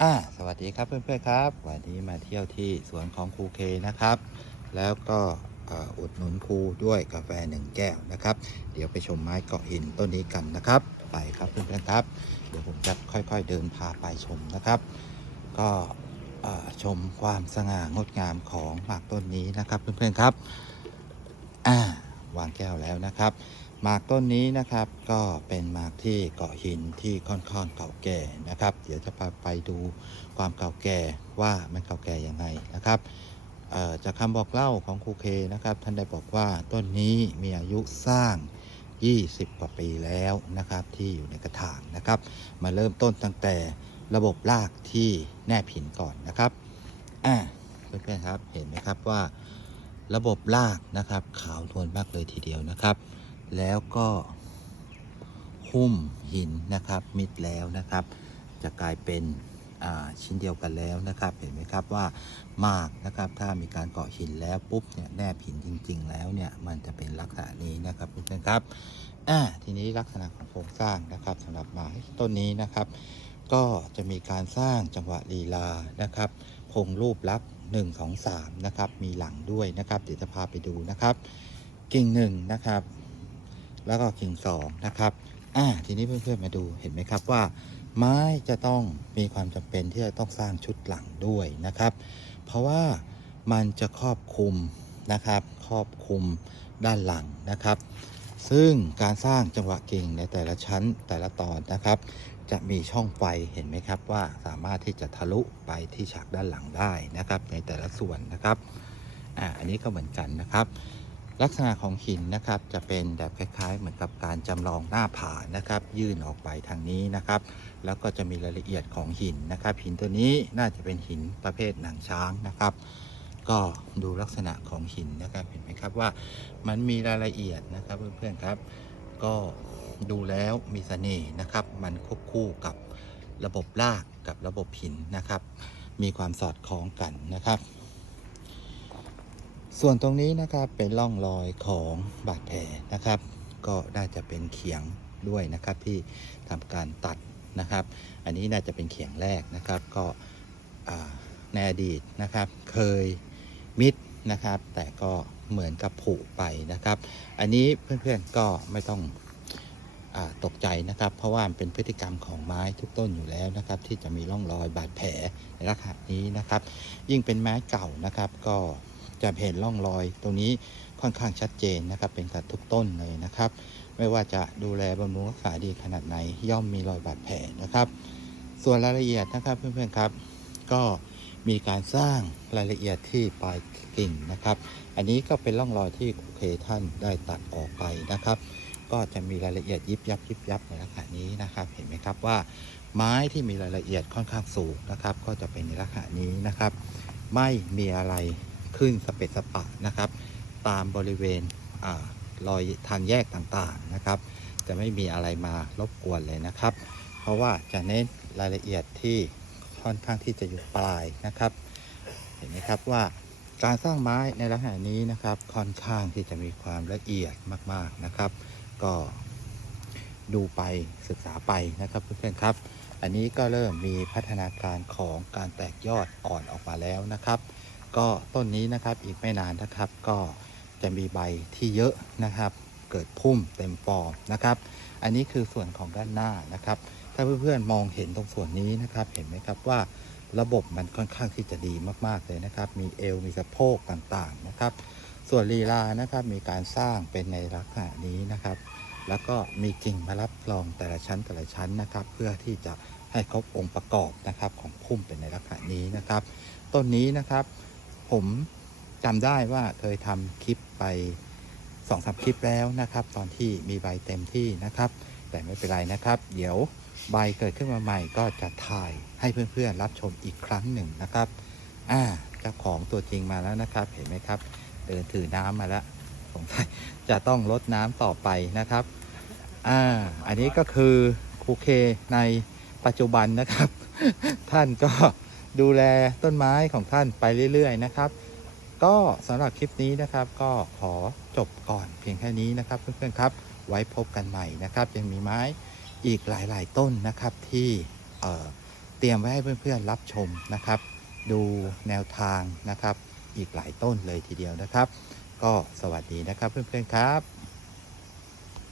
อ่าสวัสดีครับเพื่อนๆครับ วันนี้มาเที่ยวที่สวนของครูเคนะครับ แล้วก็อ,อุดหนุนครูด้วยกาแฟหนึ่งแก้วนะครับ เดี๋ยวไปชมไม้เกาะหินต้นนี้กันนะครับ ไปครับเพื่อนๆครับ เดี๋ยวผมจะค่อยๆเดินพาไปชมนะครับ ก็ชมความสง่างดงามของหมากต้นนี้นะครับ เพื่อนๆครับอ่าวางแก้วแล้วนะครับ หมากต้นนี้นะครับก็เป็นหมากที่เกาะหินที่ค่อนข้างเก่าแก่นะครับ เดี๋ยวจะพาไปดูความเก่าแก่ว่ามันเก่าแก่ยังไงนะครับจากคำบอกเล่าของครูเคนะครับ ท่านได้บอกว่าต้นนี้มีอายุสร้าง 20 กว่าปีแล้วนะครับ ที่อยู่ในกระถางนะครับ มาเริ่มต้นตั้งแต่ระบบรากที่แนบหินก่อนนะครับอ่าเพื่อนๆครับเห็นไหมครับว่าระบบรากนะครับ ขาวนวลมากเลยทีเดียวนะครับ แล้วก็หุ้มหินนะครับมิดแล้วนะครับ จะกลายเป็นชิ้นเดียวกันแล้วนะครับเห็นไหมครับว่ามากนะครับถ้ามีการเกาะหินแล้วปุ๊บเนี่ยแนบหินจริง ๆ แล้วเนี่ยมันจะเป็นลักษณะนี้นะครับเพื่อนๆครับอ่าทีนี้ลักษณะของโครงสร้างนะครับสำหรับไม้ต้นนี้นะครับ ก็จะมีการสร้างจังหวะลีลานะครับคงรูปลักษณ์1 2 3นะครับมีหลังด้วยนะครับเดี๋ยวจะพาไปดูนะครับ กิ่งหนึ่งนะครับ แล้วก็กิ่งสองนะครับอ่าทีนี้เพื่อนๆมาดูเห็นไหมครับว่า ไม้จะต้องมีความจำเป็นที่จะต้องสร้างชุดหลังด้วยนะครับ เพราะว่ามันจะครอบคลุมนะครับครอบคลุมด้านหลังนะครับ ซึ่งการสร้างจังหวะกิ่งในแต่ละชั้นแต่ละตอนนะครับ จะมีช่องไฟเห็นไหมครับว่าสามารถที่จะทะลุไปที่ฉากด้านหลังได้นะครับ ในแต่ละส่วนนะครับอ่าอันนี้ก็เหมือนกันนะครับ ลักษณะของหินนะครับจะเป็นแบบคล้าย ๆ เหมือนกับการจำลองหน้าผานะครับ ยื่นออกไปทางนี้นะครับ แล้วก็จะมีรายละเอียดของหินนะครับ หินตัวนี้น่าจะเป็นหินประเภทหนังช้างนะครับ ก็ดูลักษณะของหินนะครับเห็นไหมครับว่ามันมีรายละเอียดนะครับเพื่อนๆครับ ก็ดูแล้วมีเสน่ห์นะครับ มันควบคู่กับระบบรากกับระบบหินนะครับ มีความสอดคล้องกันนะครับ ส่วนตรงนี้นะครับเป็นร่องรอยของบาดแผลนะครับ ก็น่าจะเป็นเขียงด้วยนะครับที่ทำการตัดนะครับ อันนี้น่าจะเป็นเขียงแรกนะครับ ก็ในอดีตนะครับ เคยมิดนะครับ แต่ก็เหมือนกับผุไปนะครับ อันนี้เพื่อนๆก็ไม่ต้องอตกใจนะครับ เพราะว่ามันเป็นพฤติกรรมของไม้ทุกต้นอยู่แล้วนะครับ ที่จะมีร่องรอยบาดแผลในลักษณะนี้นะครับ ยิ่งเป็นไม้เก่านะครับก็ จะเห็นร่องรอย ตรงนี้ค่อนข้างชัดเจนนะครับเป็นกับทุกต้นเลยนะครับ ไม่ว่าจะดูแลบำรุงรักษาดีขนาดไหนย่อมมีรอยบาดแผลนะครับ ส่วนรายละเอียดนะครับเพื่อนๆครับ ก็มีการสร้างรายละเอียดที่ปลายกิ่งนะครับ อันนี้ก็เป็นร่องรอยที่ครูเคท่านได้ตัดออกไปนะครับ ก็จะมีรายละเอียดยิบยับยิบยับในลักษณะนี้นะครับ เห็นไหมครับว่าไม้ที่มีรายละเอียดค่อนข้างสูงนะครับ ก็จะเป็นในลักษณะนี้นะครับ ไม่มีอะไร ขึ้นสเปซสปะนะครับ ตามบริเวณอรอยทางแยกต่างๆนะครับ จะไม่มีอะไรมารบกวนเลยนะครับ เพราะว่าจะเน้นรายละเอียดที่ค่อนข้างที่จะอยู่ปลายนะครับ เห็นไหมครับว่าการสร้างไม้ในลักษณะนี้นะครับค่อนข้างที่จะมีความละเอียดมากๆนะครับ ก็ดูไปศึกษาไปนะครับเพื่อนๆครับ อันนี้ก็เริ่มมีพัฒนาการของการแตกยอดอ่อนออกมาแล้วนะครับ ก็ต้นนี้นะครับอีกไม่นานนะครับ ก็จะมีใบที่เยอะนะครับ เกิดพุ่มเต็มฟอร์มนะครับ อันนี้คือส่วนของด้านหน้านะครับ ถ้าเพื่อนๆมองเห็นตรงส่วนนี้นะครับ เห็นไหมครับว่าระบบมันค่อนข้างที่จะดีมากๆเลยนะครับ มีเอวมีสะโพกต่างๆนะครับ ส่วนลีลานะครับมีการสร้างเป็นในลักษณะนี้นะครับ แล้วก็มีกิ่งมารับรองแต่ละชั้นแต่ละชั้นนะครับ เพื่อที่จะให้ครบองค์ประกอบนะครับของพุ่มเป็นในลักษณะนี้นะครับ ต้นนี้นะครับ ผมจำได้ว่าเคยทำคลิปไปสองสามคลิปแล้วนะครับ ตอนที่มีใบเต็มที่นะครับ แต่ไม่เป็นไรนะครับ เดี๋ยวใบเกิดขึ้นมาใหม่ก็จะถ่ายให้เพื่อนๆรับชมอีกครั้งหนึ่งนะครับอ่าเจ้าของตัวจริงมาแล้วนะครับ เห็นไหมครับ เดินถือน้ำมาแล้วสงสัยจะต้องลดน้ำต่อไปนะครับอ่าอันนี้ก็คือครูเคในปัจจุบันนะครับ ท่านก็ ดูแลต้นไม้ของท่านไปเรื่อย ๆ นะครับ ก็สำหรับคลิปนี้นะครับ ก็ขอจบก่อนเพียงแค่นี้นะครับเพื่อนๆครับ ไว้พบกันใหม่นะครับ ยังมีไม้อีกหลายๆต้นนะครับที่เเตรียมไว้ให้เพื่อนๆรับชมนะครับ ดูแนวทางนะครับ อีกหลายต้นเลยทีเดียวนะครับ ก็สวัสดีนะครับเพื่อนๆครับ